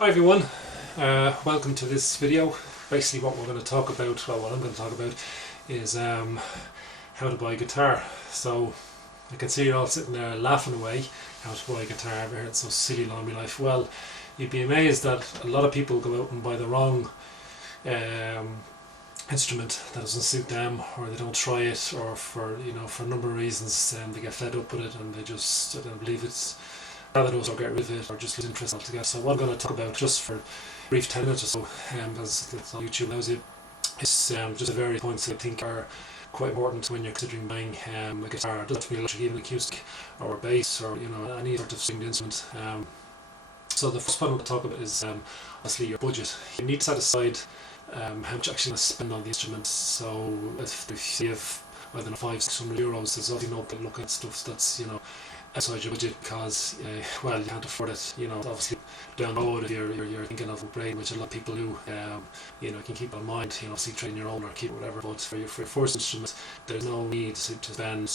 Hi everyone, welcome to this video. Basically what we're going to talk about, well what I'm going to talk about is how to buy a guitar. So I can see you're all sitting there laughing away, how to buy a guitar. I've heard it so silly all my life. Well, you'd be amazed that a lot of people go out and buy the wrong instrument that doesn't suit them, or they don't try it, or for a number of reasons they get fed up with it and they just don't believe it's rather those or get rid of it or just lose interest altogether. So what I'm going to talk about just for a brief 10 minutes or so, as YouTube allows you, is just various points that I think are quite important when you're considering buying a guitar. It doesn't have to be electric, even acoustic or bass or any sort of stringed instrument. So the first point I'm going to talk about is obviously your budget. You need to set aside how much you actually want to spend on the instrument. So if you have, I don't know, 500-600 euros, there's obviously no point looking at stuff that's outside your budget because well, you can't afford it. Obviously down the road if you're thinking of upgrading, which a lot of people do, you can keep in mind, obviously train your own or keep whatever. But for your first instrument, there's no need to spend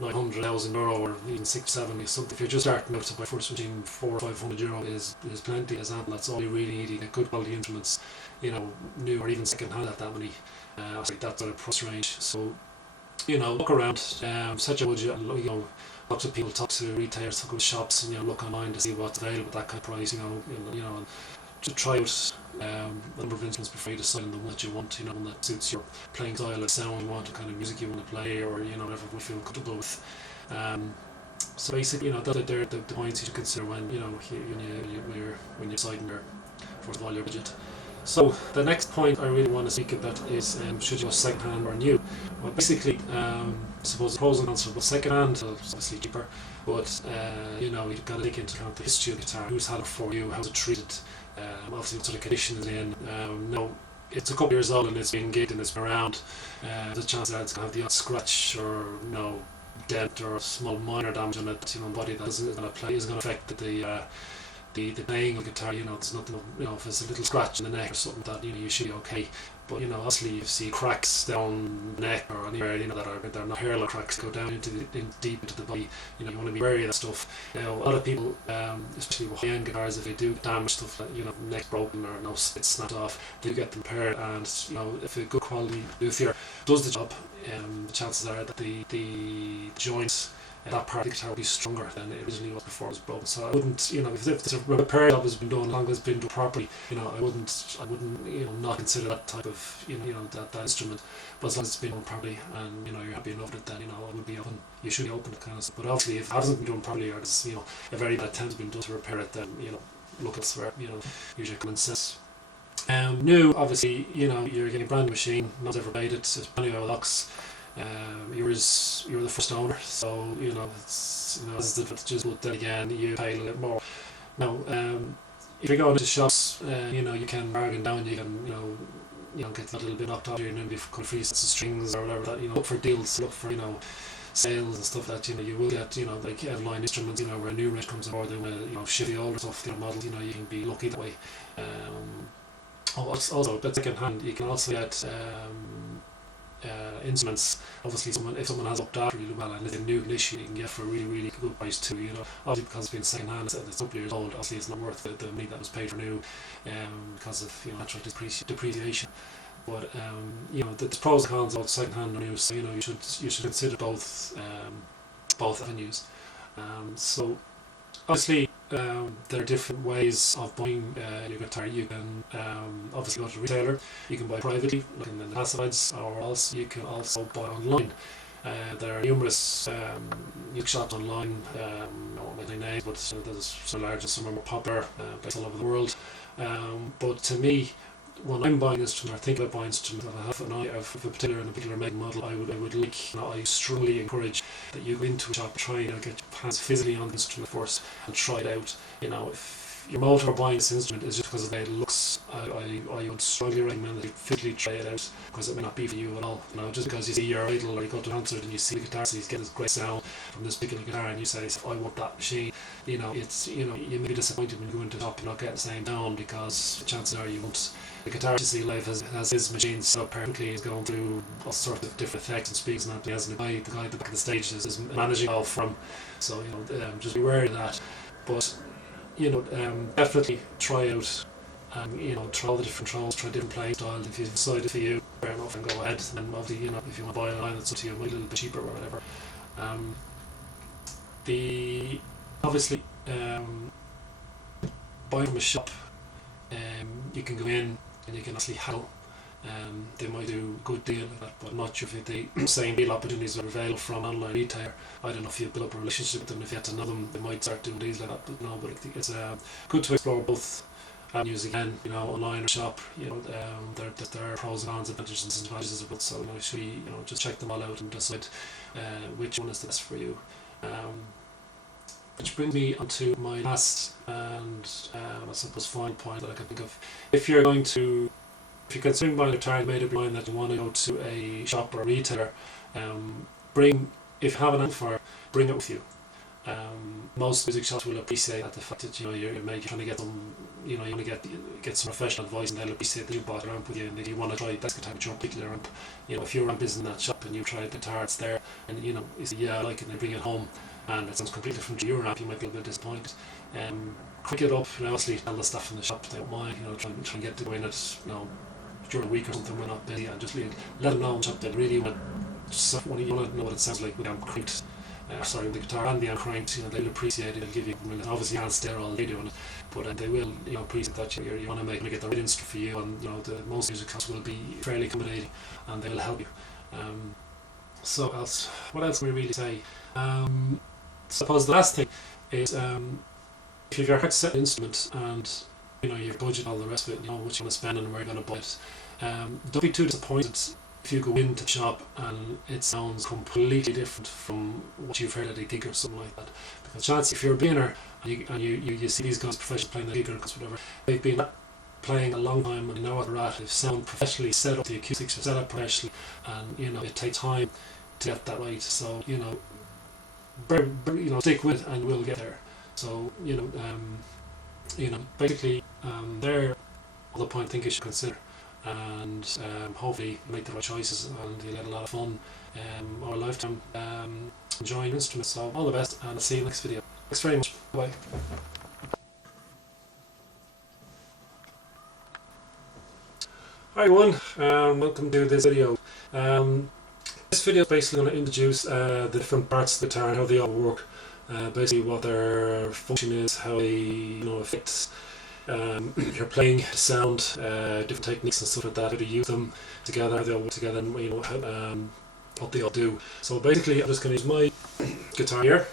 900,000 euro or even 670 something. If you're just starting out to buy first machine, 400 or 500 euro is plenty. Example, that's all you really need. You get good quality instruments, new or even second hand at that money. That sort of price range. So look around, set your budget, and lots of people talk to retailers, talk to shops, and look online to see what's available at that kind of price. And just try out a number of instruments before you decide on the one that you want. One that suits your playing style, the sound you want, the kind of music you want to play, or whatever you feel comfortable with. So basically, they're the points you should consider when when you're deciding first of all your budget. So the next point I really want to speak about is should you go second hand or new? Well, basically, I suppose the pros and cons for second hand, it's obviously cheaper, but you've got to take into account the history of the guitar, who's had it for you, how's it treated, obviously what sort of condition it's in. It's a couple of years old and it's been gigged and it's been around. There's a chance that it's going to have the odd scratch or dent or small minor damage on it, body that is going to affect the playing of the guitar. There's nothing, if it's a little scratch in the neck or something, that you should be okay. But obviously you see cracks down the neck or anywhere they're not hairline cracks, go down deep into the body. You want to be wary of that stuff. Now a lot of people, especially with high-end guitars, if they do damage stuff like neck broken or it's snapped off, they get them repaired. And if a good quality luthier does the job, the chances are that the joints, that part of the guitar will be stronger than it originally was before it was broken. So I wouldn't, if the repair job has been done, as long as it's been done properly, I wouldn't, not consider that type of, that instrument. But as long as it's been done properly and, you're happy enough with it, then, I would be open. You should be open to kind of stuff. But obviously, if it hasn't been done properly or there's, a very bad attempt has been done to repair it, then, look elsewhere, use your common sense. New, obviously, you're getting a brand new machine, no one's ever made it, it's brand new out of the box. You were the first owner, so it's there's the advantages, but then again you pay a little bit more. Now, if you go into shops, you can bargain down, you can get a little bit knocked off, maybe for free sets of strings or whatever that, look for deals, look for sales and stuff that you will get, like Eveline Instruments, where a new range comes aboard, they will ship the older stuff, the models, you can be lucky that way. Also, but second hand, you can also get instruments. Obviously, if someone has looked after really well and it's a new condition, you can get for a really, really good price too. Obviously because it's been second hand, it's a couple of years old. Obviously, it's not worth the money that was paid for new, because of natural depreciation. But there's pros and cons of second hand and new. So you should consider both avenues. So obviously, there are different ways of buying your guitar. You can obviously go to a retailer, you can buy privately, like in the classifieds, or else you can also buy online. There are numerous music shops online, I won't mention names, but there's some large and some are more popular, based all over the world. But to me, when I'm buying an instrument or thinking about buying an instrument, if I have an eye of a particular make and model, I would like, I strongly encourage that you go into a shop, try and get your hands physically on the instrument first and try it out. If your motive for buying this instrument is just because of the way it looks, I would strongly recommend that you physically try it out, because it may not be for you at all. Just because you see your idol or you go to a concert and you see the guitar, so he's getting this great sound from this particular guitar, and you say, I want that machine. It's you may be disappointed when you go into the shop and not get the same sound, because chances are you won't. The guitarist you see live has his machine set up perfectly. He's going through all sorts of different effects and speaks, and that he has the guy at the back of the stage is managing all from. So just be wary of that. But definitely try out, try all the different controls, try different playing styles. If you decide for you, fair enough, and go ahead. And then obviously, if you want to buy online, it's up to you, a little bit cheaper or whatever. The obviously buying from a shop, you can go in and you can actually handle. They might do a good deal like that, but I'm not sure if the same deal opportunities are available from online retailer. I don't know if you build up a relationship with them. If you had to know them, they might start doing deals like that. But no, but I think it's good to explore both avenues again. Online or shop. There are pros and cons, advantages and disadvantages of both. So you should just check them all out and decide which one is the best for you. Which brings me onto my last and I suppose final point that I can think of. If you're considering buying a guitar, you made up your mind that you want to go to a shop or a retailer, if you have an amplifier, bring it with you. Most music shops will appreciate the fact that you're trying to get some, you want to get some professional advice, and they'll appreciate that you bought your amp with you, and that you want to try that guitar with your particular amp. If your amp is in that shop and you tried the guitar, it's there, and you say, yeah, I like it, and they bring it home, and it sounds completely different to your amp, you might be a bit disappointed. Quick it up, obviously tell the stuff in the shop they don't mind, try and get to go in at, during a week or something when not busy, and just let them know in the shop that really want to know what it sounds like with the amp cranked. The guitar and the amp cranked, they'll appreciate it, they'll give you, obviously you can't stare all day doing it, but they will, appreciate that you want to get the right instrument for you, and most music shops will be fairly accommodating, and they'll help you. What else can we really say? Suppose the last thing is, if you're hard to set an instrument and your budget, all the rest of it, what you want to spend and where you're going to buy it, don't be too disappointed if you go into the shop and it sounds completely different from what you've heard at a gig or something like that. Because chance, if you're a beginner and you see these guys professionally playing the gig or whatever, they've been playing a long time and know what they're at. They've sound professionally set up, the acoustics are set up professionally, and it takes time to get that right. So stick with it and we'll get there. So basically they're all the point I think you should consider, and hopefully make the right choices, and you'll get a lot of fun or a lifetime enjoying instruments. So all the best, and I'll see you in the next video. Thanks very much. Bye. Hi everyone, welcome to this video. This video is basically going to introduce the different parts of the guitar and how they all work. Basically what their function is, how they affect your playing, sound, different techniques and stuff like that, how to use them together, how they all work together, and what they all do. So basically I'm just going to use my guitar here,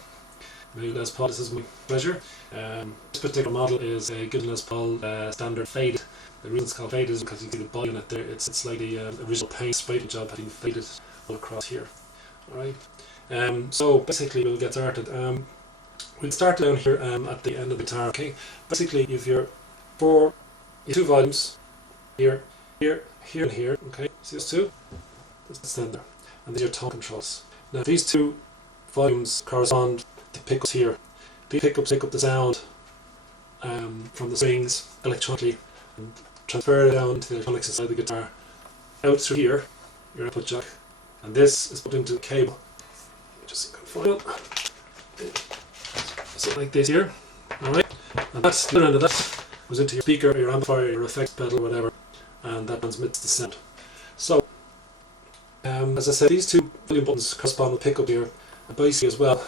my Les Paul. This is my pleasure. This particular model is a good Les Paul standard faded. The reason it's called faded is because you see the body on it there, it's like the original paint spray job having faded all across here. Alright. So basically we'll get started. We'll start down here at the end of the guitar. Okay. Basically you have two volumes here, here, here, and here. Okay. See those two? That's there. And these are tone controls. Now these two volumes correspond to pickups here. These pickups pick up the sound from the strings electronically and transfer it down to the electronics inside the guitar, out through here, your output jack, and this is put into the cable. Just find it. So like this here, alright, and that's the other end of that goes into your speaker, your amplifier, your effects pedal, or whatever, and that transmits the sound. So, as I said, these two volume buttons correspond with pickup here, and basically as well,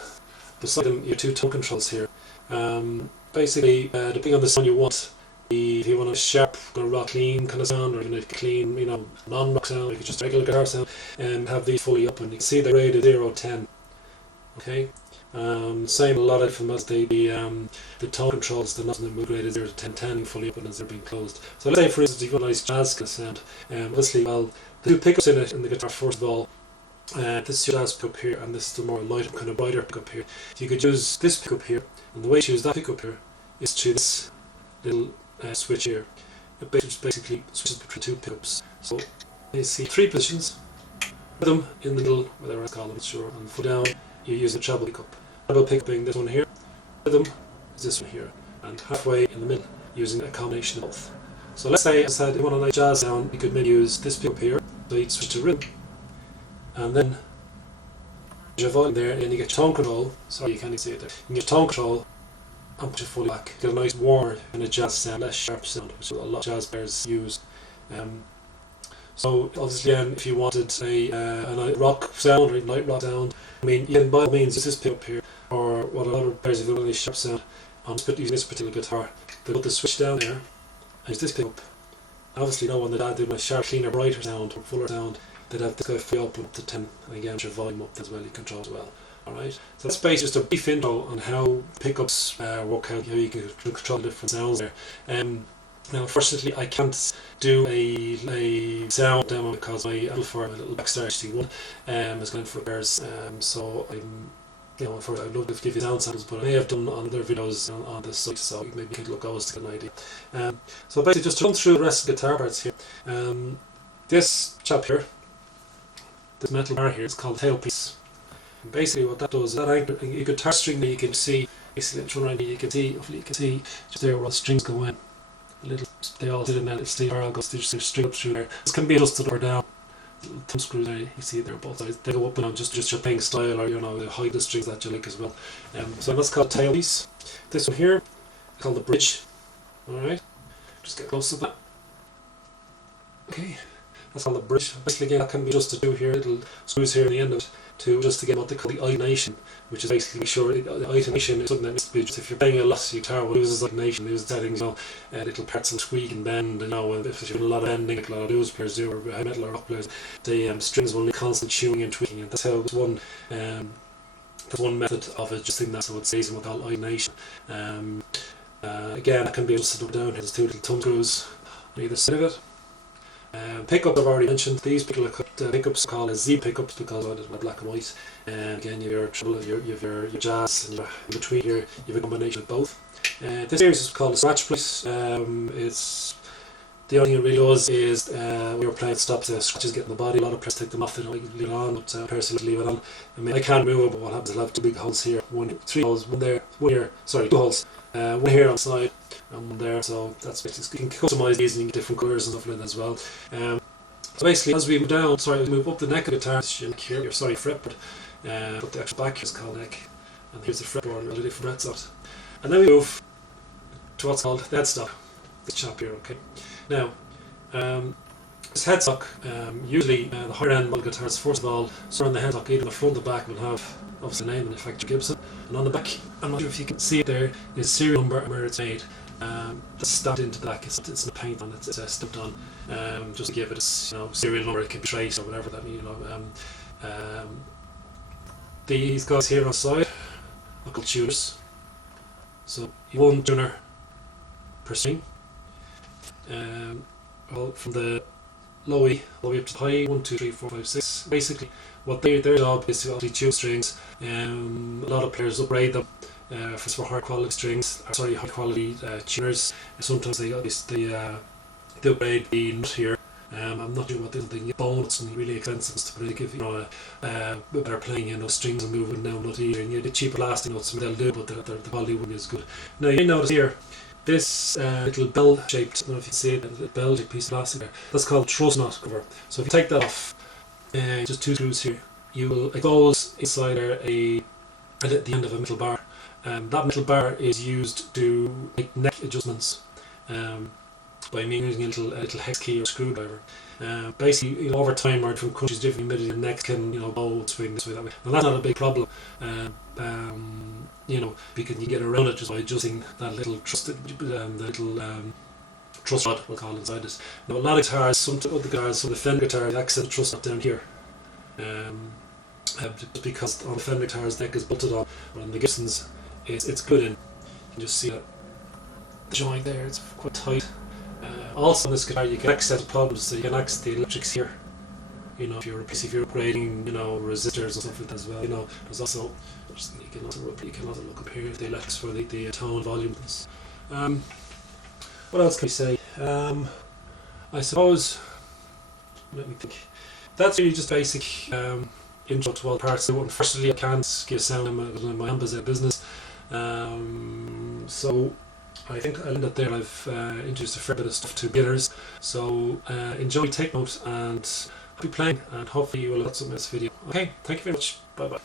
beside them, your two tone controls here. Basically, depending on the sound you want. If you want a sharp, rock clean kind of sound, or even a clean, non-rock sound, like just a regular guitar sound, have these fully up, and you can see they're rated 0-10. Okay. Same a lot of them as the tone controls, the knobs and the graded 0-10 fully up and as they're being closed. So let's say for instance you want a nice jazz kind of sound. Obviously, the two pickups in it in the guitar, first of all, this is your jazz pickup here, and this is the more light, kind of brighter pickup here. So you could use this pickup here, and the way to use that pickup here is through this little switch here. It basically switches between two pickups. So you see three positions, rhythm in the middle, whatever I call them, sure, and foot down you use the treble pickup. Treble pickup being this one here, rhythm is this one here, and halfway in the middle using a combination of both. So let's say, as I said, you want a nice jazz sound, you could maybe use this pickup here, so you'd switch to rhythm, and then your volume there, and you get tone control. Sorry, you can't even see it there. You get tone control and push it fully back. Get a nice warmer and a jazz sound, less sharp sound, which a lot of jazz players use. So obviously, again, if you wanted a rock sound or a light rock sound, I mean, you can by all means use this pickup here, or what a lot of players do, a really sharp sound. I'm just using this particular guitar. They put the switch down there, and use this pickup. Obviously, no one that did a sharp, cleaner, brighter sound or fuller sound, they'd have this guy free up to 10, and again, your volume up as well, you control as well. Alright, so that's basically just a brief intro on how pickups work out, how you can control different sounds there. Now, unfortunately, I can't do a sound demo because my amplifier, my little Blackstar HT1, is going for repairs. So I'm, I'd love to give you sound samples, but I may have done on other videos on this site, so maybe you could look at those to get an idea. So basically, just to run through the rest of the guitar parts here. This chap here, this metal bar here, is called tailpiece. And basically, what that does is that anchor, a guitar string that you can see. Basically, around here, hopefully you can see just there where the strings go in. They all sit in that little steel barrel, goes straight up through there. This can be adjusted up or down. Little thumb screws there, you see it there both sides. They go up and down, just your playing style, or the height of the strings that you like as well. So that's called tailpiece. This one here, called the bridge. Alright, just get close to that. Okay, that's called the bridge. Basically, again, that can be adjusted to here, little screws here in the end of it, just to get what they call the itonation, which is basically make sure the itonation is something that needs to be just, if you're playing a lot, your guitar will lose its itonation, lose settings, little parts will squeak and bend, and if you're doing a lot of bending, like a lot of blues players do, or heavy metal or rock players, the strings will need constant tuning and tweaking, and that's how there's one method of adjusting that, so it stays in what called itonation. Again, that can be adjusted up and down. There's two little thumb screws on either side of it. Pickup I've already mentioned. These particular pickups are called as Z pickups because they're black and white. Again, you have your treble, you have your jazz, and in between here you have a combination of both. This series is called a scratch plate. It's the only thing it really does is when you're playing, it stops scratches getting the body. A lot of players take them off, they don't leave it on, but personally leave it on. I mean, I can't remove it, but what happens is I'll have two big holes here, three holes, one there, one here, sorry, two holes, one here on the side and one there, so that's basically, you can customise these and you can get different colours and stuff like that as well. So basically, as we move down, move up the neck of the guitar, here, fretboard, but the actual back here is called neck, and here's the fretboard and all the different frets on it. And then we move to what's called the headstock, this chap here, okay. Now, this headstock, usually the higher end model guitars, first of all, surround the headstock, either the front or the back, will have obviously the name and Effector Gibson, and on the back, I'm not sure if you can see it there, is serial number and where it's made. That's stamped into the back, it's not paint on it, it's stamped on, just to give it a serial number, it can be traced or whatever that means. These guys here on the side are called tuners, so one tuner per string. Well, from the low E all the way up to the high, 1, 2, 3, 4, 5, 6. Basically, what their job is to actually tune strings. A lot of players upgrade them for high quality strings, high quality tuners. Sometimes they upgrade the nut here. I'm not sure what the bone, it's really expensive to give better playing, strings and moving down not easier. And the cheaper lasting notes they'll do, but the quality wouldn't be as good. Now you notice here, this little bell shaped, I don't know if you can see it, a bell shaped piece of plastic there, that's called truss knot cover. So if you take that off, just two screws here, you will expose inside there at the end of a metal bar. That metal bar is used to make neck adjustments by using a little hex key or screwdriver. Basically, over time, or from countries, different humidity, the neck can bow, swing this way, that way. Now that's not a big problem. Because you get around it just by adjusting that little truss rod, we'll call it, inside it. Now a lot of guitars, some of the Fender guitars, access the truss knot down here. Because on the Fender guitars, the neck is bolted on, but on the Gibsons, it's good in. You can just see that the joint there, it's quite tight. Also on this guitar, you can access the problems, so you can access the electrics here. If you're upgrading, resistors and stuff like that as well. There's also, you can also look up here at the electrics for the tone volumes. What else can we say? I suppose, let me think. That's really just basic intro to all the parts. Unfortunately, I can't give sound in my own business. So I think I'll end it there. I've introduced a fair bit of stuff to beginners. So enjoy, take note, and be playing, and hopefully you will have something in this video. Okay, thank you very much. Bye bye.